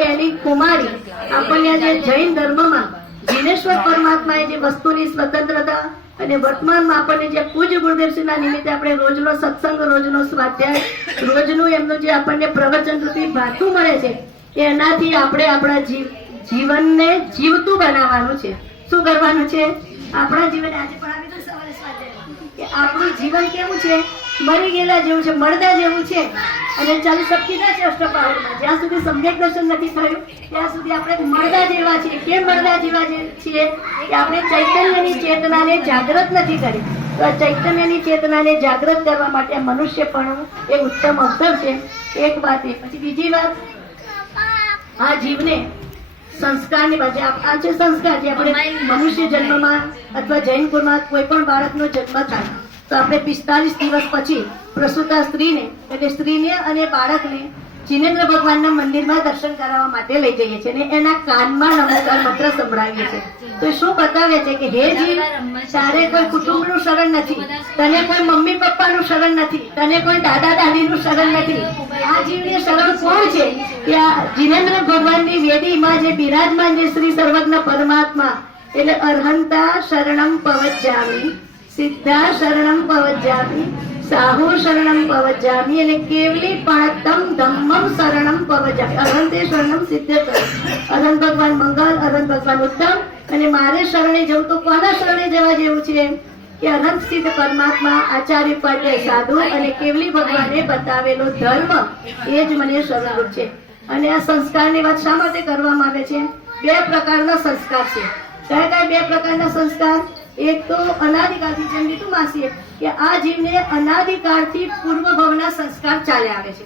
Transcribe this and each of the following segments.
એની કુમારી આપણને જે જૈન ધર્મમાં જીનેશ્વર પરમાત્માએ જે વસ્તુની સ્વતંત્રતા અને વર્તમાનમાં આપણને જે પૂજ્ય ગુરુદેવશ્રીના નિમિત્તે આપણે રોજનો સત્સંગ, રોજનો સ્વાધ્યાય, રોજનું એમનું જે આપણને પ્રવચન રૂપી ભાથું મળે છે, એનાથી આપણે આપણા જીવનને જીવતું બનાવવાનું છે. શું કરવાનું છે? આપણા જીવન આજે પણ આવી ગયું સવારે સ્વાધ્યાય કે આપણું જીવન કેવું છે? મરી ગયેલા જેવું છે, મરદા જેવું છે. અને ચાલી શકીના છે અષ્ટપાવનમાં. જ્યાં સુધી સમ્યક દર્શન નથી થયું ત્યાં સુધી આપણે મરદા જેવા છીએ. કેમ મરદા જેવા છીએ? કે આપણે ચૈતન્યની ચેતનાને જાગૃત નથી કરી. તો આ ચૈતન્યની ચેતનાને જાગૃત કરવા માટે મનુષ્યપણું એ ઉત્તમ અવસર છે. એક વાત એ. પછી બીજી વાત, આ જીવને સંસ્કારની બાજુ આ છે સંસ્કાર. જે આપણે મનુષ્ય જન્મમાં અથવા જૈન કુળમાં કોઈ પણ બાળકનો જન્મ થાય તો આપણે 45 દિવસ પછી પ્રસૂતા સ્ત્રીને એટલે સ્ત્રીને અને બાળકને જીનેન્દ્ર ભગવાનના મંદિરમાં દર્શન કરાવવા માટે લઈ જઈએ છીએ અને એના કાનમાં નમોકાર મંત્ર સંભળાવીએ છીએ. તો શું બતાવે છે કે હે જીવ, તારે કોઈ કુટુંબનું શરણ નથી, તને કોઈ મમ્મી પપ્પાનું શરણ નથી, તને કોઈ દાદા દાદીનું શરણ નથી. આ જીવની શરણ કોણ છે? કે આ જીનેન્દ્ર ભગવાનની વેદીમાં જે બિરાજમાન જે શ્રી સર્વજ્ઞ પરમાત્મા એટલે અર્હંતા શરણમ પવજ્જામિ, સિદ્ધા શરણમ પવજ્જામિ, સાહુ શરણમ પવજ્જામિ અને કેવલી પાણતમ ધમ્મમ શરણમ પવજ્જામિ. અરહંતે શરણમ સિદ્ધે શરણમ. અરહંત ભગવાન મંગલ, અરહંત ભગવાન ઉત્તમ. અને મારે શરણે જવું તો કોના શરણે જવા જેવું છે? કે અનંત સિદ્ધ પરમાત્મા, આચાર્ય ઉપાધ્યાય સાધુ અને કેવલી ભગવાને બતાવેલો ધર્મ એ જ મને શરણરૂપ છે. અને આ સંસ્કારની વાત શા માટે કરવામાં આવે છે? 2 પ્રકારના સંસ્કાર છે. કયા 2 પ્રકારના સંસ્કાર? એક તો અનાદિકાળથી, જેમ કીધું માસીએ કે આ જીવને અનાદિકાળથી પૂર્વ ભવના સંસ્કાર ચાલ્યા આવે છે.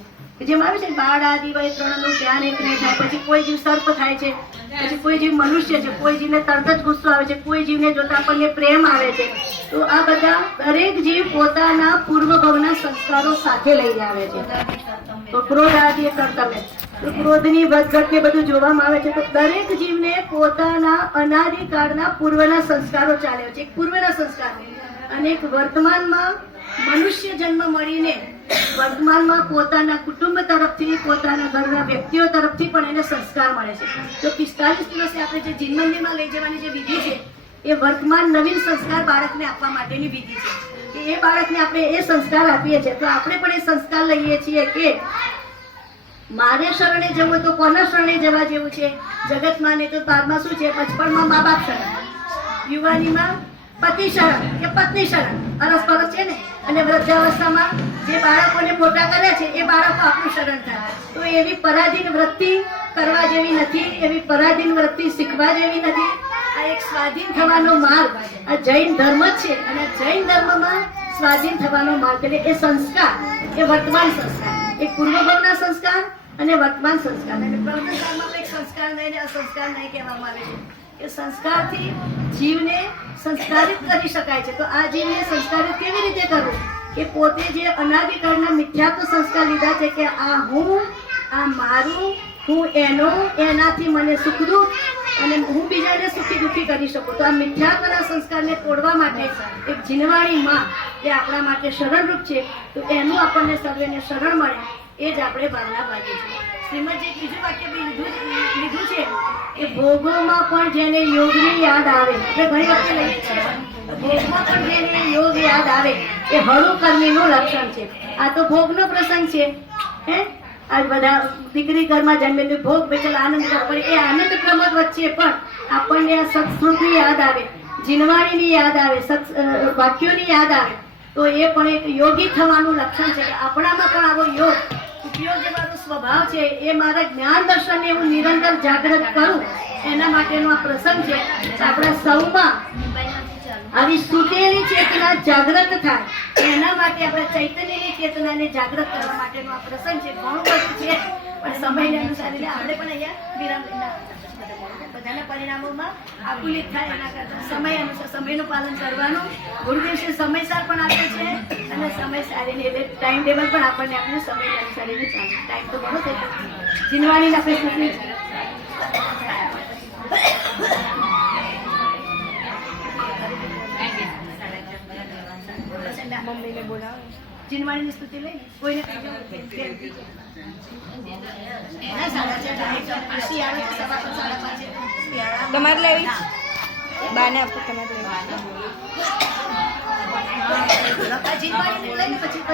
જેમ આવે છે બાળ આદિ વય 3નું જ્ઞાન એક નહીં થાય. પછી કોઈ જીવ સર્પ થાય છે, પછી કોઈ જીવ મનુષ્ય છે, કોઈ જીવને તરત જ ગુસ્સો આવે છે, કોઈ જીવને જોતા આપણને પ્રેમ આવે છે. તો આ બધા દરેક જીવ પોતાના પૂર્વ ભવના સંસ્કારો સાથે લઈને આવે છે. તો ક્રોધ આદિ કર્તવ્ય, તો ક્રોધની વધઘટ ને બધું જોવામાં આવે છે. તો દરેક જીવને પોતાના અનાદિકાળના પૂર્વના સંસ્કારો ચાલ્યા છે. એક પૂર્વના સંસ્કારો અને એક વર્તમાનમાં મનુષ્ય જન્મ મળીને વર્તમાનમાં પોતાના કુટુંબ તરફથી, પોતાના ઘરના વ્યક્તિઓ તરફથી પણ એને સંસ્કાર મળે છે. તો 45 દિવસે આપણે જે જીન મંદિરમાં લઈ જવાની જે વિધિ છે એ વર્તમાન નવીન સંસ્કાર બાળકને આપવા માટેની વિધિ છે. કે એ બાળકને આપણે એ સંસ્કાર આપીએ છીએ. તો આપણે પણ એ સંસ્કાર લઈએ છીએ કે મારે શરણે જવું તો કોના શરણે જવા જેવું છે? જગતમાં ને તો બાદમાં શું છે? બચપણમાં મા બાપ શરણ, યુવાનીમાં પતિ શરણ કે પત્ની શરણ, અરસપરસ છે ને. અને વૃદ્ધાવસ્થામાં જે બાળકોને મોટા કરે છે એ બાળકો આપણું શરણ થાય. તો એવી પરાધીન વૃત્તિ કરવા જેવી નથી, એવી પરાધીન વૃત્તિ શીખવા જેવી નથી. આ એક સ્વાધીન થવાનો માર્ગ આ જૈન ધર્મ જ છે. અને જૈન ધર્મમાં સ્વાધીન થવાનો માર્ગ એટલે એ સંસ્કાર, એ વર્તમાન સંસ્કાર, એક પૂર્વભવના સંસ્કાર અને વર્તમાન સંસ્કાર. અને પ્રવચનમાં એક સંસ્કાર નહીં ને અસંસ્કાર નહીં કહેવામાં આવે છે કે સંસ્કારથી જીવને સંસ્કારિત કરી શકાય છે. તો આ જીવને સંસ્કારિત કેવી રીતે કરવું? કે પોતે જે અનાદિકાળના મિથ્યાત્વ સંસ્કાર લીધા છે કે આ હું, આ મારું, હું એનો, એનાથી મને સુખ દુઃખ અને હું બીજાને સુખી દુઃખી કરી શકું. તો આ મિથ્યાત્વના સંસ્કારને તોડવા માટે એક જીનવાણી માં જે આપણા માટે શરણરૂપ છે, તો એનું આપણને સર્વેને શરણ મળે એ જ આપણે ભાવના ભાગીએ છીએ. શ્રીમદજી બીજું વાક્ય લીધું છે કે ભોગોમાં પણ જેને યોગની યાદ આવે, આપણે ઘણી વખતે લઈએ છીએ, ભોગમાં પણ જેને યોગ યાદ આવે એ હળુ કર્મીનું લક્ષણ છે. આ તો ભોગનો પ્રસંગ છે. આ બધા દીકરી ઘરમાં જન્મે તો ભોગ બેઠેલા આનંદ પડે. એ આનંદ પ્રમોદ વચ્ચે પણ આપણને આ સત્સ્મૃતિ યાદ આવે, જીનવાણીની યાદ આવે, વાક્યોની યાદ આવે, તો એ પણ એક યોગી થવાનું લક્ષણ છે. આપણામાં પણ આવો યોગ ઉપયોગ જે મારો સ્વભાવ છે એ મારા જ્ઞાન દર્શનને હું નિરંતર જાગૃત કરું, એના માટેનો આ પ્રસંગ છે. આપણા સૌમાં આવી સુતેલી ચેતના જાગૃત થાય એના માટે આપણે ચૈતન્યની ચેતનાને જાગૃત કરવા માટેનો આ પ્રસંગ છે. ઘણું બધું છે પણ સમયને અનુસાર આપણે પણ અહીંયા વિરામ બધાના પરિણામોમાં આકુલિત થાય એના કરતા સમય અનુસાર સમયનું પાલન કરવાનું. ગુરુદેવ સમયસર પણ આપે છે અને સમય સારીને એટલે ટાઈમ ટેબલ પણ આપણને આપણે સમય અનુસારીને ચાલે. ટાઈમ તો ઘણો થઈ ગયો. જીનવાણીને આપણે સુખની મમ્મીને બોલાવો. જીનવાણીની સ્તુતિ લઈ કોઈને કઈ એના 4:30 ખુશી આવે તો 4:30 તમારે લેવી બાને આપો તમારે લેવી જીનવાણી લઈને પછી